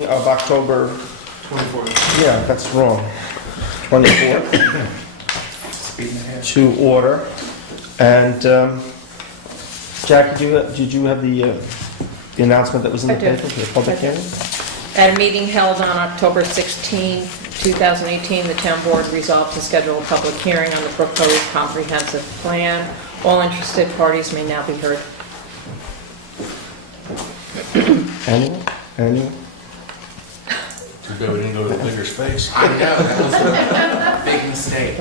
of October, 24th. yeah, that's wrong, 24th, to order. And Jackie, did you have the announcement that was in the I did. paper for the public I did. hearing? At a meeting held on October 16, 2018, the town board resolved to schedule a public hearing on the proposed comprehensive plan. All interested parties may now be heard. Anyone? Anyone? Too bad we didn't go to the bigger space. I know, that was a big mistake.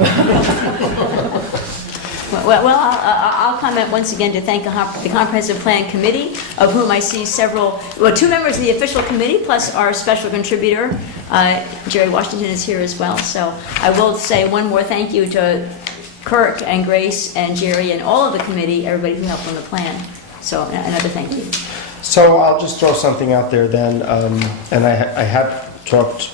Well, I'll comment once again to thank the Comprehensive Plan Committee, of whom I see two members of the official committee, plus our special contributor, Jerry Washington is here as well. So I will say one more thank you to Kirk and Grace and Jerry and all of the committee, everybody who helped on the plan. So another thank you. So I'll just throw something out there then, and I have talked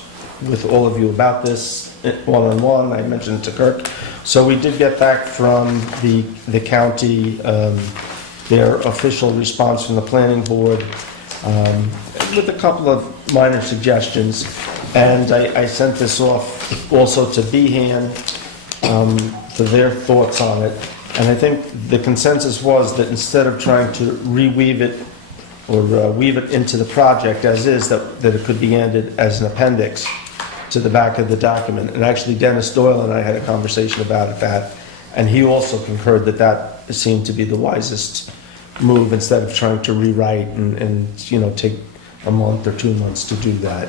with all of you about this one-on-one. I mentioned it to Kirk. So we did get back from the county their official response from the planning board with a couple of minor suggestions. And I sent this off also to Behan for their thoughts on it. And I think the consensus was that instead of trying to reweave it or weave it into the project as is, that it could be added as an appendix to the back of the document. And actually Dennis Doyle and I had a conversation about that, and he also concurred that that seemed to be the wisest move instead of trying to rewrite and take a month or 2 months to do that.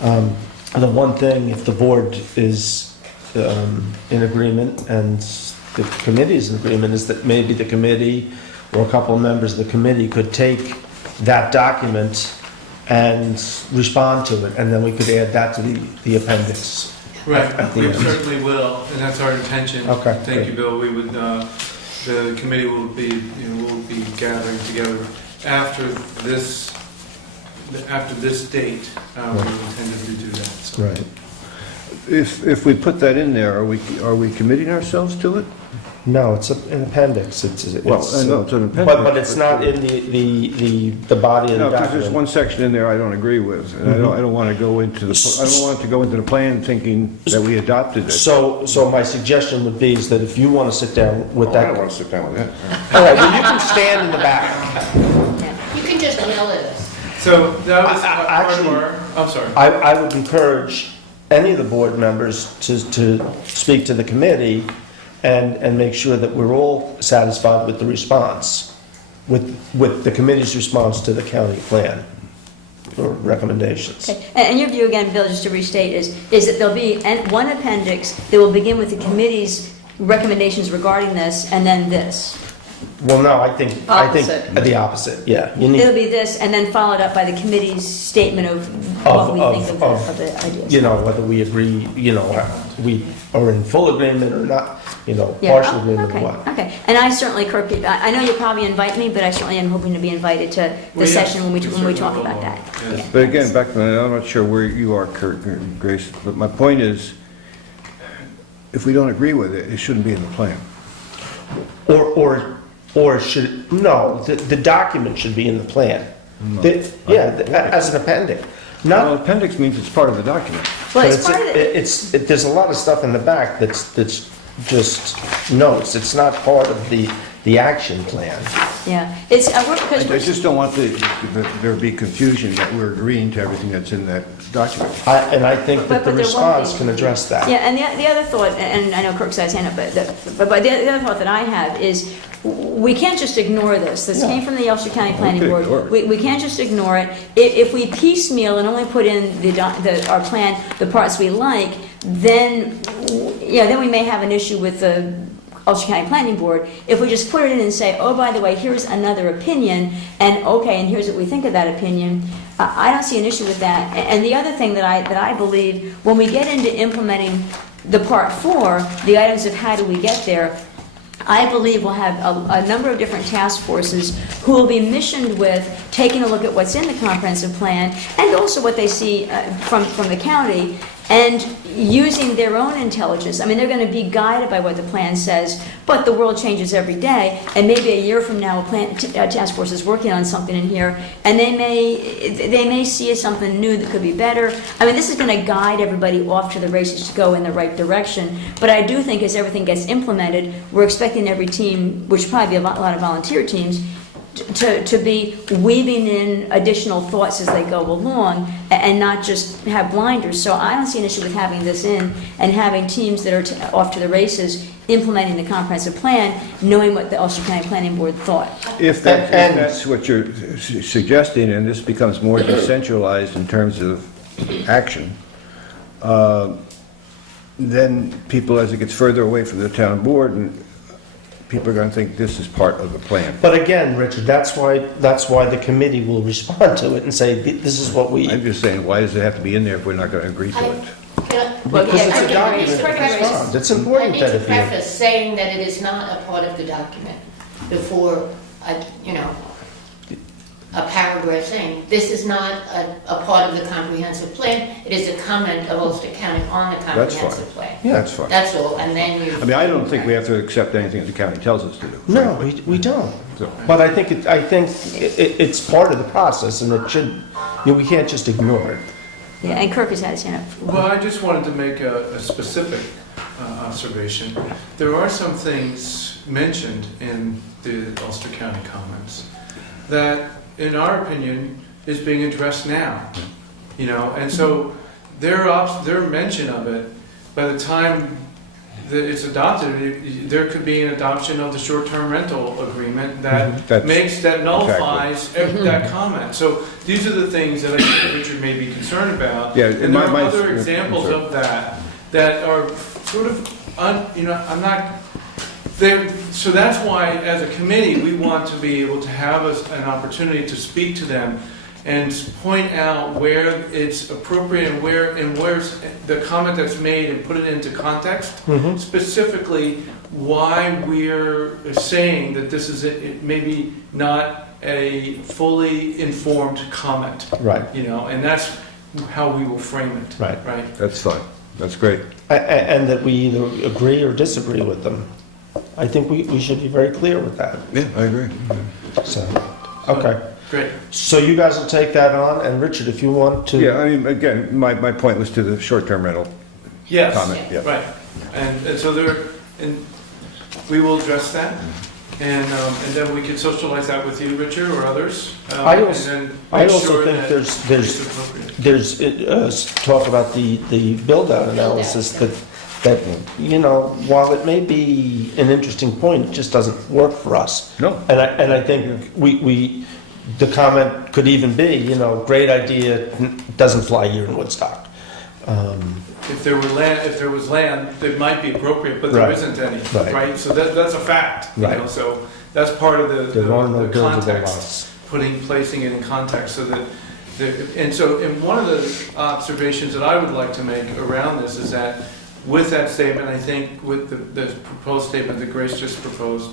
The one thing, if the board is in agreement and the committee is in agreement, is that maybe the committee or a couple of members of the committee could take that document and respond to it, and then we could add that to the appendix. Right, At the we end. certainly will, and that's our intention. Okay, Thank great. you, Bill. We would, the committee will be, will be gathering together after this date. We intended to do that. So. Right. If we put that in there, are we committing ourselves to it? No, it's an appendix. Well, I know it's an appendix. But it's not in the body of the No, because there's document. one section in there I don't agree with, and I don't want to go into the plan thinking that we adopted it. So my suggestion would be is that if you want to sit down with I that. don't want to sit down with that. All right, well, you can stand in the back. You can just yell at us. So that was part of Actually, our, I'm sorry. I would encourage any of the board members to speak to the committee and make sure that we're all satisfied with the response, with the committee's response to the county plan or recommendations. Okay. And your view again, Bill, just to restate, is that there'll be one appendix that will begin with the committee's recommendations regarding this, and then this. Well, no, I think Opposite. the opposite, yeah. You It'll need, be this, and then followed up by the committee's statement of what we think of the ideas. whether we agree, we are in full agreement or not, Yeah. partial Oh, agreement or okay, what. okay. And I certainly, Kirk, I know you'll probably invite me, but I certainly am hoping to be invited to the Well, yes, session when we certainly talk will. about that. Yes. Yeah. But again, back to, I'm not sure where you are, Kurt and Grace, but my point is, if we don't agree with it, it shouldn't be in the plan. Or should, no, the document should be in the plan. As an appendix. Well, Not, appendix means it's part of the document. Well, but it's part of the, there's a lot of stuff in the back that's just notes. It's not part of the action plan. yeah, it's, I because just don't want there to be confusion that we're agreeing to everything that's in that document. And I think that But the there won't response be. can address that. yeah, and the other thought, and I know Kirk's got his hand up, but the other thought that I have is, we can't just ignore this. This No. came from the Ulster County Planning Okay, Board. sure. We can't just ignore it. If we piecemeal and only put in our plan, the parts we like, then we may have an issue with the Ulster County Planning Board. If we just put it in and say, oh, by the way, here's another opinion, and here's what we think of that opinion, I don't see an issue with that. And the other thing that I believe, when we get into implementing the Part 4, the items of how do we get there, I believe we'll have a number of different task forces who will be missioned with taking a look at what's in the comprehensive plan and also what they see from the county, and using their own intelligence. I mean, they're going to be guided by what the plan says, but the world changes every day, and maybe a year from now, a task force is working on something in here, and they may see something new that could be better. I mean, this is going to guide everybody off to the races to go in the right direction, but I do think as everything gets implemented, we're expecting every team, which probably be a lot of volunteer teams, to be weaving in additional thoughts as they go along and not just have blinders. So I don't see an issue with having this in and having teams that are off to the races implementing the comprehensive plan, knowing what the Ulster County Planning Board thought. If that's what you're suggesting, and this becomes more decentralized in terms of action, then people, as it gets further away from the town board, and people are going to think this is part of the plan. But again, Richard, that's why the committee will respond to it and say, this is what we, I'm just saying, why does it have to be in there if we're not going to agree to it? because it's a document that responds. It's important that I need it to be. preface saying that it is not a part of the document before, a paragraph saying, this is not a part of the comprehensive plan, it is a comment of Ulster County on the That's fine. comprehensive plan. Yeah. That's fine. That's all, and then you... I mean, I don't think we have to accept anything that the county tells us to do. No, we don't. So- But I think it's part of the process, and it should, we can't just ignore it. Yeah, and Kirk has had his hand up. Well, I just wanted to make a specific observation. There are some things mentioned in the Ulster County comments that, in our opinion, is being addressed now. And so their mention of it, by the time that it's adopted, there could be an adoption of the short-term rental agreement that nullifies that comment. So these are the things that I think Richard may be concerned about. Yeah, and there are other examples of that are sort of, I'm not. So that's why, as a committee, we want to be able to have an opportunity to speak to them and point out where it's appropriate and where's the comment that's made and put it into context. Specifically, why we're saying that this is maybe not a fully informed comment. Right. And that's how we will frame it. Right. Right. That's fine. That's great. And that we either agree or disagree with them. I think we should be very clear with that. Yeah, I agree. So, okay. Great. So you guys will take that on, and Richard, if you want to. Yeah, I mean, again, my point was to the short-term rental Yes. comment. Yeah. Right. And so we will address that. And then we can socialize that with you, Richard, or others. I also and then make sure think that there's it's appropriate. There's talk about the build-out analysis that while it may be an interesting point, it just doesn't work for us. No. And I think the comment could even be, great idea, doesn't fly here in Woodstock. If there was land, it might be appropriate, but there Right. isn't any, Right. right? So that's a fact. Right. So that's part of There are no the buildable context, lots. placing it in context, so that. And one of the observations that I would like to make around this is that, with that statement, I think with the proposed statement that Grace just proposed,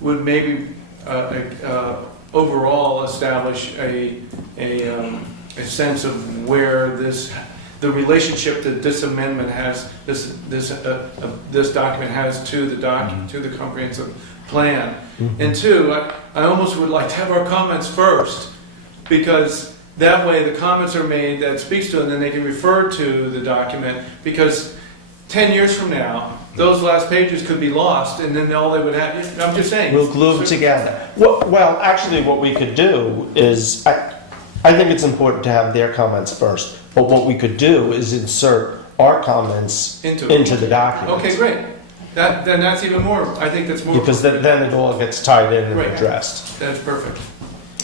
would maybe overall establish a sense of where the relationship that this amendment has, this document has to the comprehensive plan. And two, I almost would like to have our comments first, because that way the comments are made that speaks to it, and then they can refer to the document, because 10 years from now, those last pages could be lost, and then all they would have, I'm just saying. We'll glue them together. Well, actually, what we could do is, I think it's important to have their comments first, but what we could do is insert our comments Into the document. Okay, great. Then that's even more, I think that's more. Because then it all gets tied in and Right. addressed. That's perfect.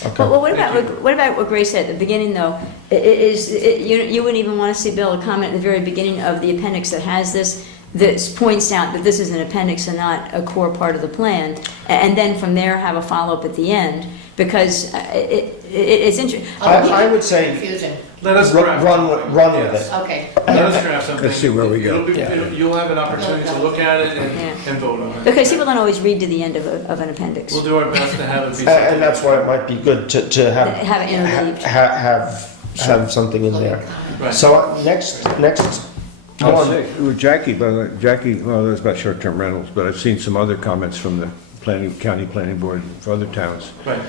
Okay. Well, Thank what about what Grace said at the beginning, though? You wouldn't even want to see Bill comment at the very beginning of the appendix that has this, that points out that this is an appendix and not a core part of the plan, and then from there have a follow-up at the end, because it's interesting. I would say Confusing. Let us draft. run with Yes. it. Okay. Let us draft something. Let's see where we go. You'll have an opportunity to look at it Yeah. and vote on it. Because people don't always read to the end of an appendix. We'll do our best to have it be something. And that's why it might be good to have Have it interleaved. have something in there. Right. So next I'll say, with Jackie, well, that's about short-term rentals, but I've seen some other comments from the county planning board for other towns. Right.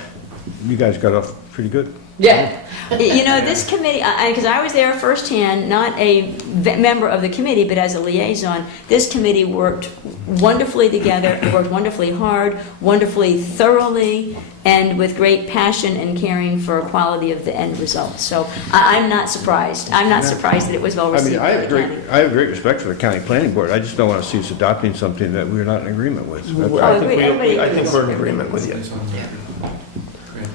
You guys got off pretty good. Yeah. You know, this committee, because I was there firsthand, not a member of the committee, but as a liaison, this committee worked wonderfully together, worked wonderfully hard, wonderfully thoroughly, and with great passion and caring for quality of the end result. So I'm not surprised. I'm not surprised that it was well I received mean, by the county. I have great respect for the county planning board. I just don't want to see us adopting something that we're not in agreement with. I agree. Everybody think agrees. we're in agreement with you. It's on there. Great.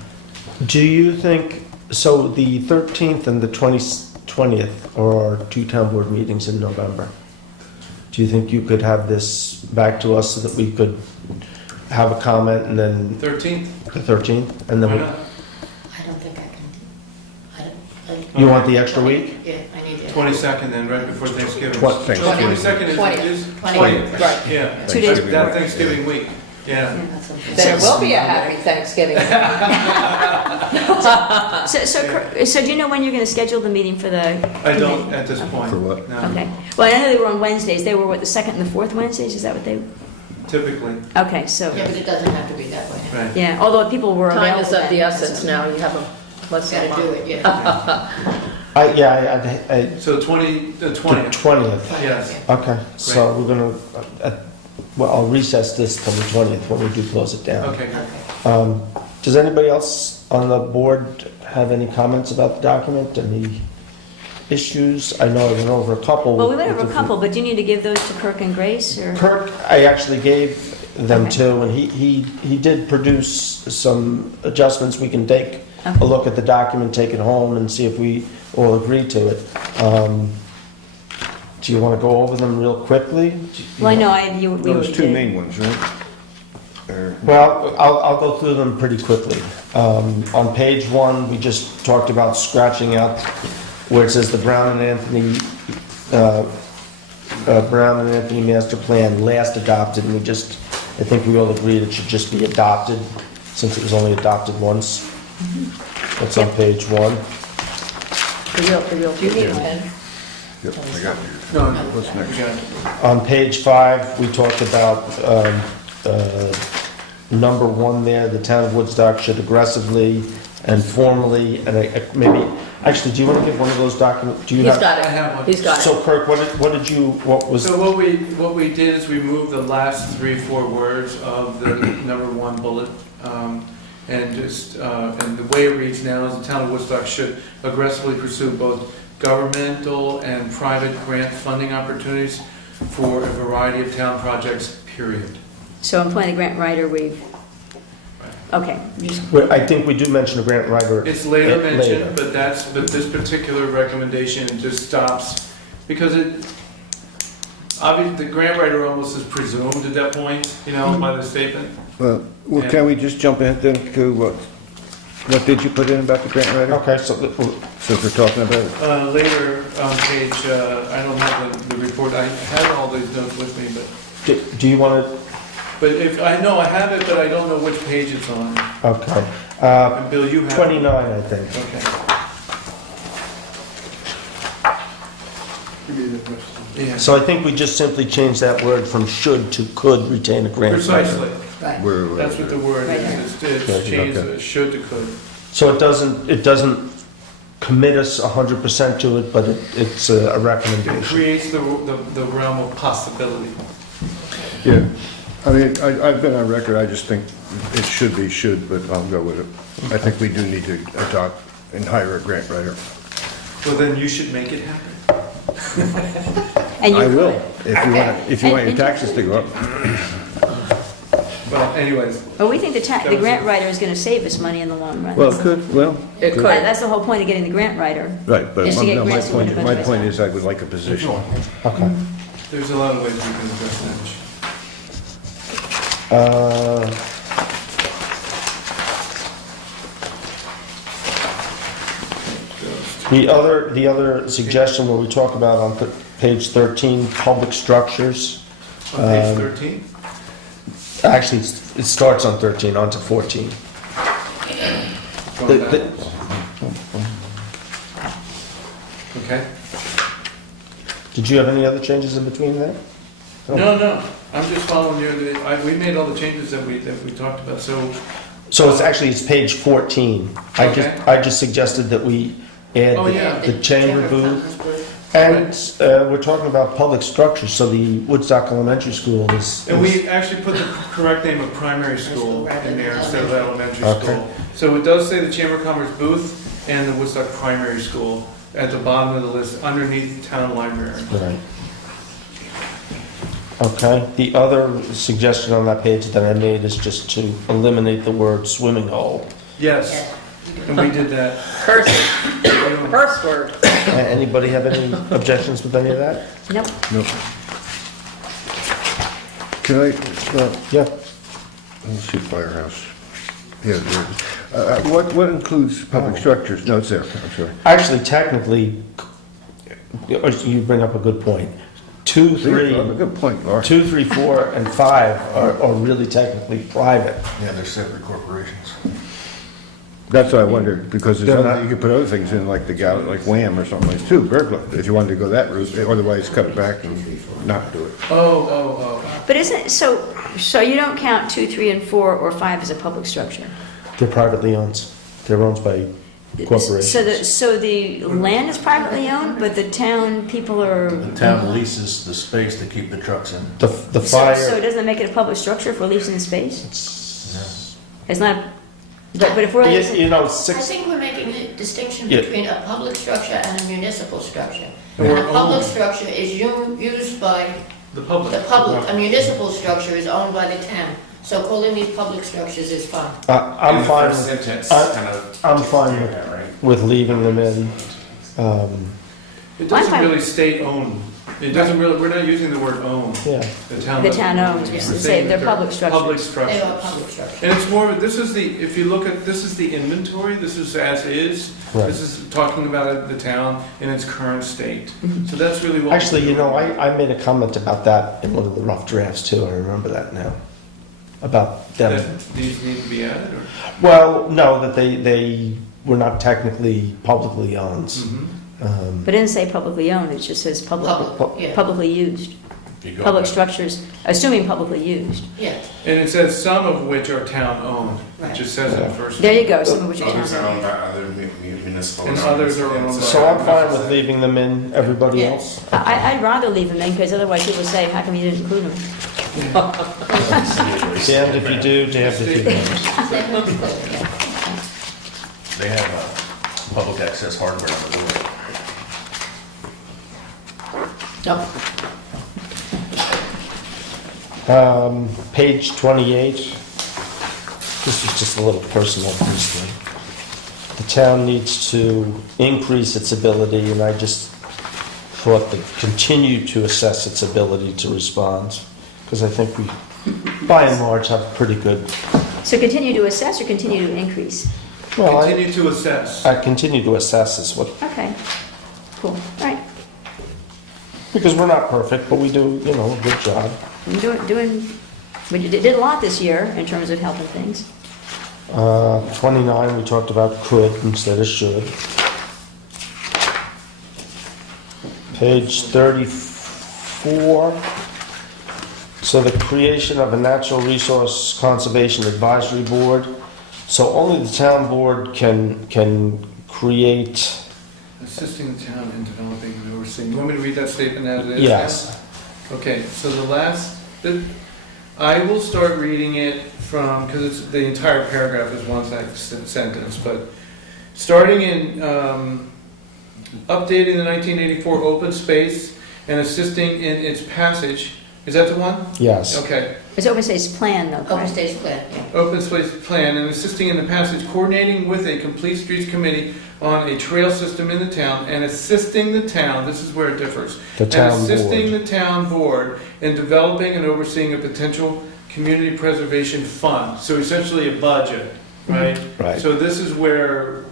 Do you think, so the 13th and the 20th are our two town board meetings in November. Do you think you could have this back to us so that we could have a comment and then 13th, the 13th? And then why we- not? I don't think I can. I don't- You want the extra week? Yeah, I need to. 22nd then, right before Thanksgiving. Thanksgiving. 22nd is, 20th. 20th, Right. yeah. 2 days That before. Thanksgiving week, yeah. Then it will be a happy Thanksgiving. So do you know when you're going to schedule the meeting for the? I don't at this point. For what? No. Okay. Well, I know they were on Wednesdays. They were, what, the second and the fourth Wednesdays? Is that what they? Typically, Okay, so, Yeah, but it doesn't have to be that way. right. yeah, although people were available. Time is of the then, essence so- now, you have a less than a Gotta do month. it, yeah. So the 20th, 20th. yes. Okay, so we're gonna, well, I'll recess this till the 20th when we do close it down. Okay, good. Okay. Does anybody else on the board have any comments about the document? Any issues? I know I went over a couple. Well, we went with over a different- couple, but do you need to give those to Kirk and Grace, or? Kirk, I actually gave them Okay. to, and he did produce some adjustments. We can take Okay. a look at the document, take it home, and see if we all agree to it. Do you want to go over them real quickly? Well, I know, we Those already two did. main ones, right? Or- Well, I'll go through them pretty quickly. On page 1, we just talked about scratching out where it says the Brown and Anthony master plan last adopted, and I think we all agreed it should just be adopted, since it was only adopted once. That's on Yep. page 1. For real. Do you need a pen? Yep, I got you. No, no. What's next? we got it. On page 5, we talked about number 1 there, the town of Woodstock should aggressively and formally, and maybe, actually, do you want to give one of those documents? Do you He's have? got it. I have one. He's got it. So Kirk, what was, So what we did is we moved the last 3-4 words of the number 1 bullet, and the way it reads now is the town of Woodstock should aggressively pursue both governmental and private grant funding opportunities for a variety of town projects, period. So I'm playing the grant writer, okay. I think we do mention a grant writer. It's later Later. mentioned, but this particular recommendation just stops, because obviously, the grant writer almost is presumed at that point, by the statement. Well, can we just jump ahead then to what did you put in about the grant writer? Okay, so, Since we're talking about it. Later on page, I don't have the report, I had all these notes with me, do you want but if, I know I have it, but I don't know which page it's on. to, okay. And Bill, you have it. 29, I think. Okay. Yeah, So I think we just simply changed that word from should to could retain a grant writer. precisely, Right. that's what the word Right. is, it's Okay. changed, Okay. should to could. So it doesn't commit us 100% to it, but it's a It recommendation. creates the realm of possibility. Yeah, I mean, I've been on record, I just think it should be should, but I'll go with it. I think we do need to adopt and hire a grant writer. Well, then you should make it happen. And you I will, could. if you want your taxes to go up. Well, anyways, Well, we think the That the was grant it. writer is gonna save us money in the long run. Well, it could, well, It could. That's the whole point of getting the grant writer. right, but Just to get no, my grants, we wouldn't have my done point this. is I would like a position. Okay. there's a lot of ways we can address that issue. The other suggestion where we talk about on page 13, public structures. On page Um, 13? Actually, it starts on 13, onto 14. Going the- backwards. Okay, Did you have any other changes in between there? No, I'm just following you. We made all the changes that we talked about, so. So it's page 14. Okay. I just suggested that we add Oh, yeah. the chamber booth. Commons booth. And we're talking about public structures, so the Woodstock Elementary School is... And we actually put the correct name of primary school in there instead of elementary Okay. school. So it does say the Chamber of Commerce booth and the Woodstock Primary School at the bottom of the list, underneath the town library. Right. Okay, the other suggestion on that page that I made is just to eliminate the word swimming hole. Yes, and we did that. Curse word. Anybody have any objections with any of that? Nope. No. Can I, Yeah. let's see, firehouse. Yeah, what includes public structures? No, it's there, I'm sorry. Actually, technically, you bring up a good point. 2, 3, Good point, Laura. 2, 3, 4, and 5 are really technically private. Yeah, they're separate corporations. That's what I wondered, because there's They're other, not- you could put other things in, like the gal, like Wham or something like, too, burglar, if you wanted to go that route, otherwise cut it back and not do it. Oh. But isn't, so you don't count 2, 3, and 4, or 5 as a public structure? They're privately owned. They're owned by corporations. So the land is privately owned, but the town people are... The town leases the space to keep the trucks in. The So fire, doesn't it make it a public structure if we're leasing space? Yeah. It's not, but if we're leasing... you know, I 6, think we're making a distinction Yeah. between a public structure and a municipal structure. And And we're a public owned. structure is used by The public. the public. A municipal structure is owned by the town. So calling these public structures is fine. I'm fine with... Sentence I- kind of I'm fine takes with- care of that, right? with leaving them in. It doesn't Wi-Fi- really state own. It doesn't really, we're not using the word own. Yeah, The town The doesn't town own owns, it. we We're say saying they're that public structures. Public They structures. are public structures. And it's more, this is the, if you look at, this is the inventory, this is as is. Right. This is talking about the town in its current state. So that's really what. actually, you know, I made a comment about that in one of the rough drafts too, I remember that now. About them. That these need to be added, or? Well, no, that they were not technically publicly owned. Mhm. But it doesn't say publicly owned, it just says Public, yeah, publicly used. If you go Public back- structures, assuming publicly used. yeah. And it says some of which are town owned. It Right. just says it first. There you go, some of which are Others are town owned by other municipal. And others are owned by- So I'm fine with leaving them in, everybody Yeah. else? I'd rather leave them in, because otherwise people say, how come you didn't include them? Damned if you do, damned if you don't. They have public access hardware on the door. No. Page 28, this is just a little personal piece thing. The town needs to increase its ability, and I just thought that continue to assess its ability to respond, because I think we, by and large, have pretty good, So continue to assess or continue to increase? well, Continue to assess. I continue to assess is what, Okay, cool, all right. because we're not perfect, but we do, you know, a good job. You're doing, but you did a lot this year in terms of helping things. 29, we talked about could instead of should. Page 34. So the creation of a natural resource conservation advisory board. So only the town board can create, Assisting the town in developing and overseeing. You want me to read that statement as it is? yes. Okay, so I will start reading it from, because it's, the entire paragraph is one sentence, but starting in updating the 1984 open space and assisting in its passage. Is that the one? Yes. Okay. It's open space plan though, Open correct? space plan, yeah. Open space plan and assisting in the passage, coordinating with a complete streets committee on a trail system in the town and assisting the town, this is where it differs. The town And assisting board. the town board in developing and overseeing a potential community preservation fund. So essentially a budget, right? Right. So this is where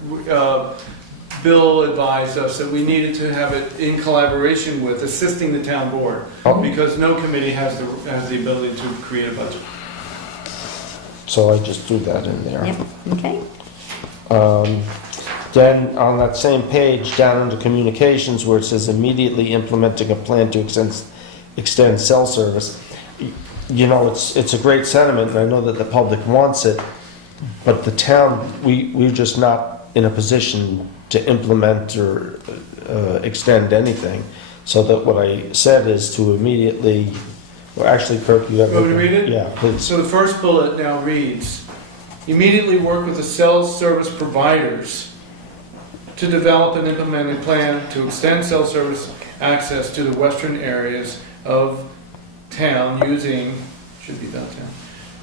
Bill advised us that we needed to have it in collaboration with assisting the town board. Oh. Because no committee has the ability to create a budget. So I just threw that in there. Yep, okay. Then on that same page, down under communications, where it says immediately implementing a plan to extend cell service, you know, it's a great sentiment, and I know that the public wants it, but the town, we're just not in a position to implement or extend anything. So that what I said is to immediately, well, actually, Kirk, you have... Want me to read it? Yeah, please. So the first bullet now reads, immediately work with the cell service providers to develop and implement a plan to extend cell service access to the western areas of town using, should be downtown,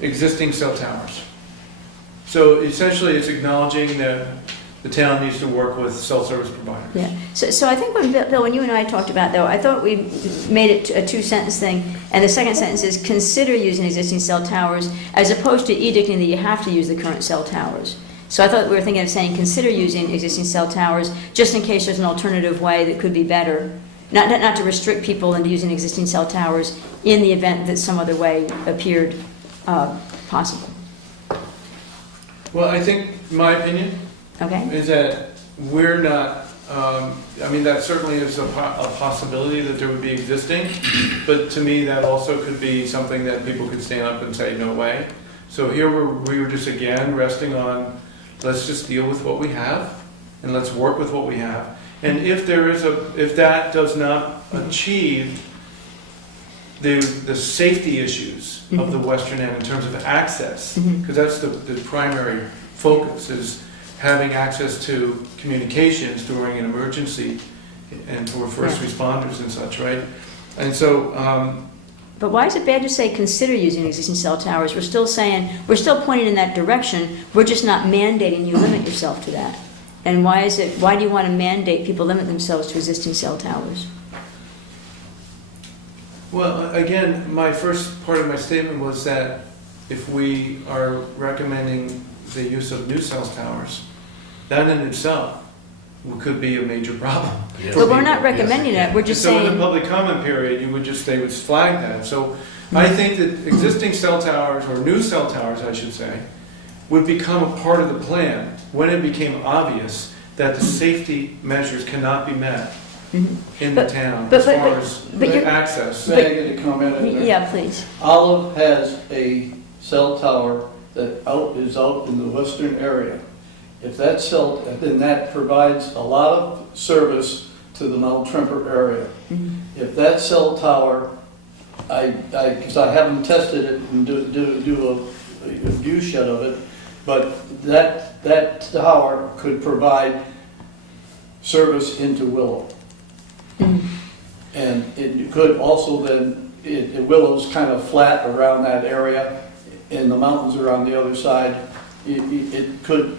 existing cell towers. So essentially, it's acknowledging that the town needs to work with cell service providers. Yeah, so I think when, Bill, when you and I talked about, though, I thought we made it a two-sentence thing, and the second sentence is consider using existing cell towers, as opposed to edicting that you have to use the current cell towers. So I thought we were thinking of saying consider using existing cell towers, just in case there's an alternative way that could be better. Not to restrict people into using existing cell towers in the event that some other way appeared possible. Well, I think, my opinion, Okay? is that we're not, I mean, that certainly is a possibility that there would be existing, but to me, that also could be something that people could stand up and say, no way. So here we were just again resting on, let's just deal with what we have, and let's work with what we have. And if that does not achieve the safety issues of the western end in terms of access, because that's the primary focus, is having access to communications during an emergency and for first responders and such, right? And so, But why is it bad to say consider using existing cell towers? We're still saying, we're still pointing in that direction, we're just not mandating you limit yourself to that. And why do you want to mandate people limit themselves to existing cell towers? well, again, my first part of my statement was that if we are recommending the use of new cell towers, that in itself could be a major problem. Yes. But we're not recommending that, we're just So in saying, the public comment period, they would flag that. So I think that existing cell towers, or new cell towers, I should say, would become a part of the plan when it became obvious that the safety measures cannot be met in the town as far as you're- access. May I get a comment in there? yeah, please. Olive has a cell tower that is out in the western area. If that cell, then that provides a lot of service to the Mount Tremper area. If that cell tower, because I haven't tested it and do a view shed of it, but that tower could provide service into Willow. And it could also then, Willow's kind of flat around that area, and the mountains are on the other side. It could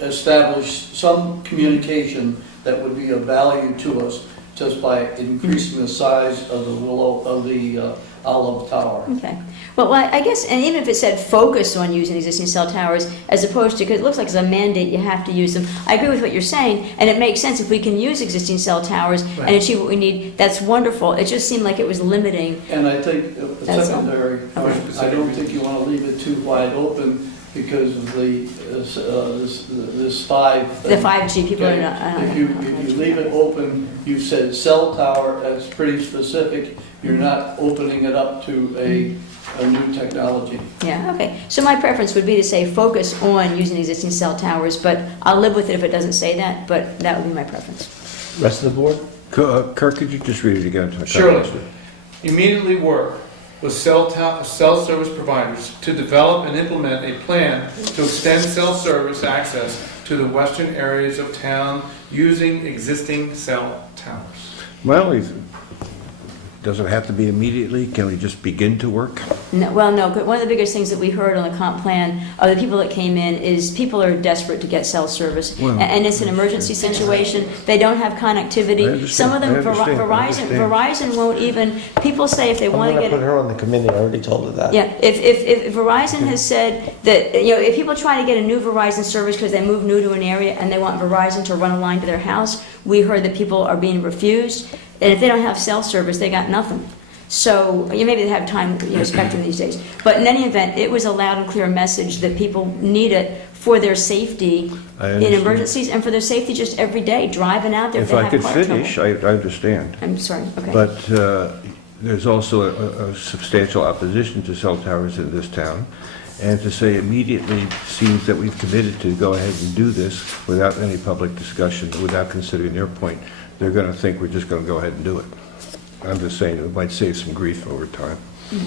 establish some communication that would be of value to us just by increasing the size of the Willow, of the Olive Tower. Okay. Well, I guess, and even if it said focus on using existing cell towers, as opposed to, because it looks like it's a mandate, you have to use them. I agree with what you're saying, and it makes sense if we can use existing cell towers and Right. achieve what we need, that's wonderful. It just seemed like it was limiting. And I think That's all. secondary, Okay. I don't think you want to leave it too wide open because of this 5. The 5G people are Okay. not. If you leave it open, you said cell tower, that's pretty specific. You're not opening it up to a new technology. Yeah, okay. So my preference would be to say focus on using existing cell towers, but I'll live with it if it doesn't say that, but that would be my preference. Rest of the board? Kirk, could you just read it again? Surely. Immediately work with cell service providers to develop and implement a plan to extend cell service access to the western areas of town using existing cell towers. Well, does it have to be immediately? Can we just begin to work? No, well, no, but one of the biggest things that we heard on the comp plan of the people that came in is people are desperate to get cell service. Well, And it's an emergency situation. They don't have I connectivity. understand. Some of them, I understand. Verizon won't even, people say if they I'm want to gonna get put her on the committee, I already told her that. Yeah, if Verizon has said that, if people try to get a new Verizon service because they move new to an area and they want Verizon to run a line to their house, we heard that people are being refused. And if they don't have cell service, they got nothing. So, maybe they have time, spectrum these days. But in any event, it was a loud and clear message that people need it for their safety I in understand. emergencies and for their safety just every day, driving out there if If they I have could car trouble. finish, I understand. I'm sorry, okay. But there's also a substantial opposition to cell towers in this town. And to say immediately seems that we've committed to go ahead and do this without any public discussion, without considering your point. They're going to think we're just going to go ahead and do it. I'm just saying it might save some grief over time.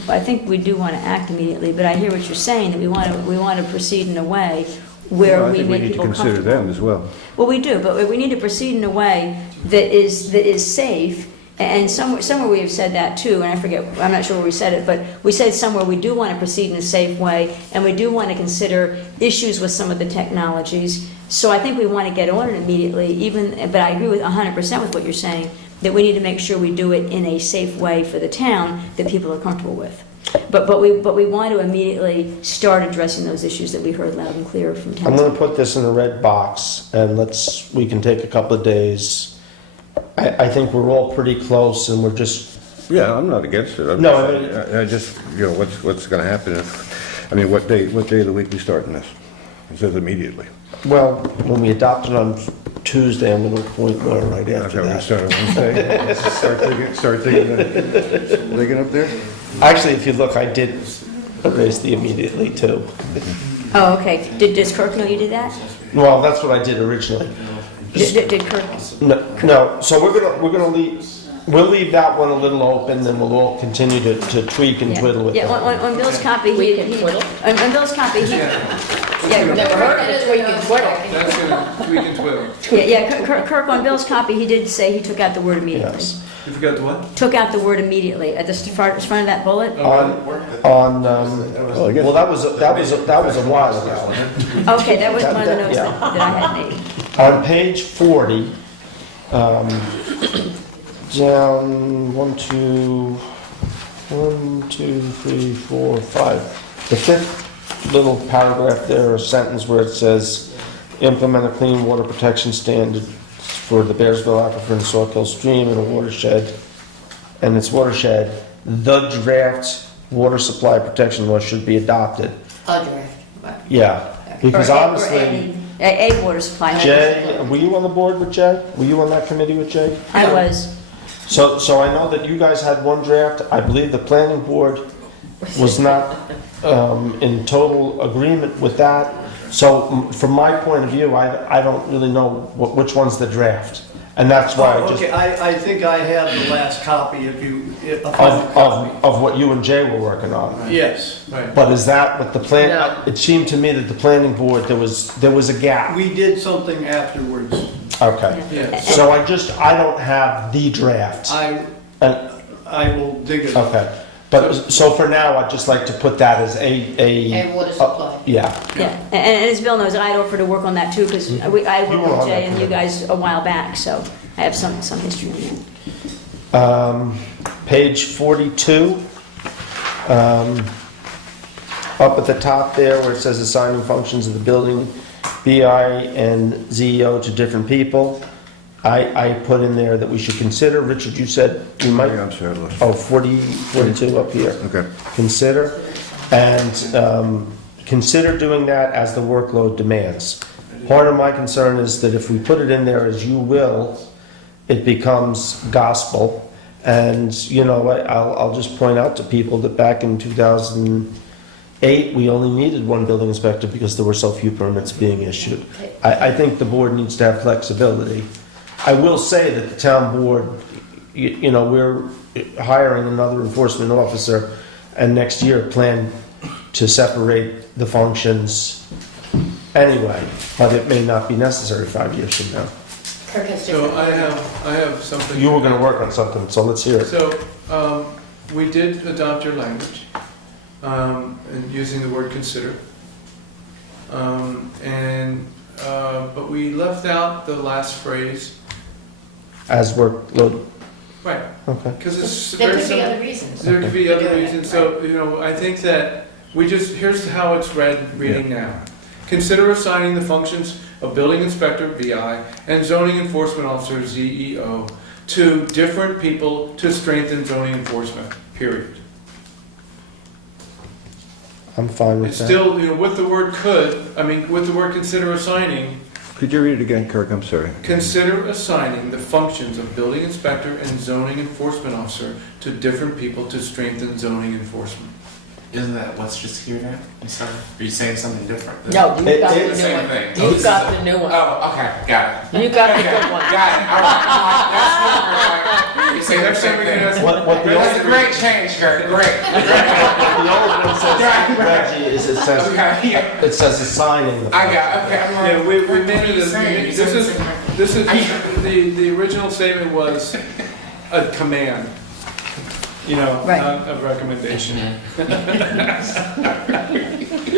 I think we do want to act immediately, but I hear what you're saying, that we want to proceed in a way where Well, I we think we make need to people consider comfortable. them as well. Well, we do, but we need to proceed in a way that is safe, and somewhere we have said that too, and I forget, I'm not sure where we said it, but we said somewhere we do want to proceed in a safe way, and we do want to consider issues with some of the technologies. So I think we want to get on it immediately, but I agree with 100% with what you're saying, that we need to make sure we do it in a safe way for the town that people are comfortable with. But we want to immediately start addressing those issues that we heard loud and clear from I'm townspeople. gonna put this in a red box, and we can take a couple of days. I think we're all pretty close, and we're just, Yeah, I'm not against it. No, I just, you know, what's going to happen if, I mean, what day of the week we starting this? It says immediately. well, when we adopt it on Tuesday, I'm gonna appoint Laura right That's after how we that. start on Wednesday. Start digging up there? Actually, if you look, I did erase the immediately too. Oh, okay. Does Kirk know you did that? Well, that's what I did originally. Did Kirk? No, so we'll leave that one a little open, and we'll all continue to tweak and Yeah. twiddle with it. Yeah, on Bill's copy, We can twiddle? on Bill's copy, Never heard of it, we can twiddle. That's gonna, we can twiddle. Kirk, on Bill's copy, he did say he took out the word immediately. Yes. You forgot the what? Took out the word immediately at the front of that bullet. Well, that was a while ago. Okay, that was one of the notes Yeah. that I had made. On page 40, down 1, 2, 3, 4, 5. The fifth little paragraph there, or sentence where it says, implement a clean water protection standard for the Bearsville Aquifer and Sawkill Stream and a watershed, and its watershed, the draft water supply protection law should be adopted. A draft, right. Yeah, because Or honestly, a water supply. Jay, were you on the board with Jay? Were you on that committee with Jay? I was. So I know that you guys had one draft. I believe the planning board was not in total agreement with that. So from my point of view, I don't really know which one's the draft. And that's why I just, Okay, I think I have the last copy a final copy. of what you and Jay were working on. Yes, Right. But is that what the plan, No. it seemed to me that the planning board, there was a gap. we did something afterwards. Okay. Yeah. So I don't have the draft. And- I will dig it up. Okay. But, so for now, I'd just like to put that as A water supply. yeah. Yeah, and as Bill knows, I'd offered to work on that too, because I You were worked with on Jay that and you committee. guys a while back, so I have some history on that. Page 42, up at the top there where it says assigning functions of the building, BI and ZEO to different people, I put in there that we should consider, Richard, you said we might, I'm sorry, I lost. oh, 42 up here. Okay. Consider, and consider doing that as the workload demands. Part of my concern is that if we put it in there as you will, it becomes gospel. And, you know, I'll just point out to people that back in 2008, we only needed one building inspector because there were so few permits being issued. I think the board needs to have flexibility. I will say that the town board, you know, we're hiring another enforcement officer, and next year plan to separate the functions anyway, but it may not be necessary 5 years from now. Kirk has So different. I have something. You were gonna work on something, so let's hear it. So, we did adopt your language, and using the word consider. But we left out the last phrase. As workload, Right. okay. Because it's There very could be simple. other reasons. There could be other Yeah, reasons, so, you know, I think that here's how it's reading now. Consider assigning the functions of building inspector, BI, and zoning enforcement officer, ZEO, to different people to strengthen zoning enforcement, period. I'm fine with It's that. still, with the word could, with the word consider assigning, Could you read it again, Kirk? I'm sorry. consider assigning the functions of building inspector and zoning enforcement officer to different people to strengthen zoning enforcement. Isn't that what's just here now? I'm sorry. Are you saying something different? No, you've got the It's new same one. thing. You've got the new one. Oh, okay, got it. You got the good one. Got it. All right. That's what you say the Next time same we can thing. ask- What the That's a old, great change, Kurt. Great. the old one says, Reggie, is it says, Okay, yeah. it says assigning the. I got. Okay, I'm like. Yeah, we what made are it you as, saying? You this said is, the same thing. this is, the original statement was a command, Right. not a recommendation.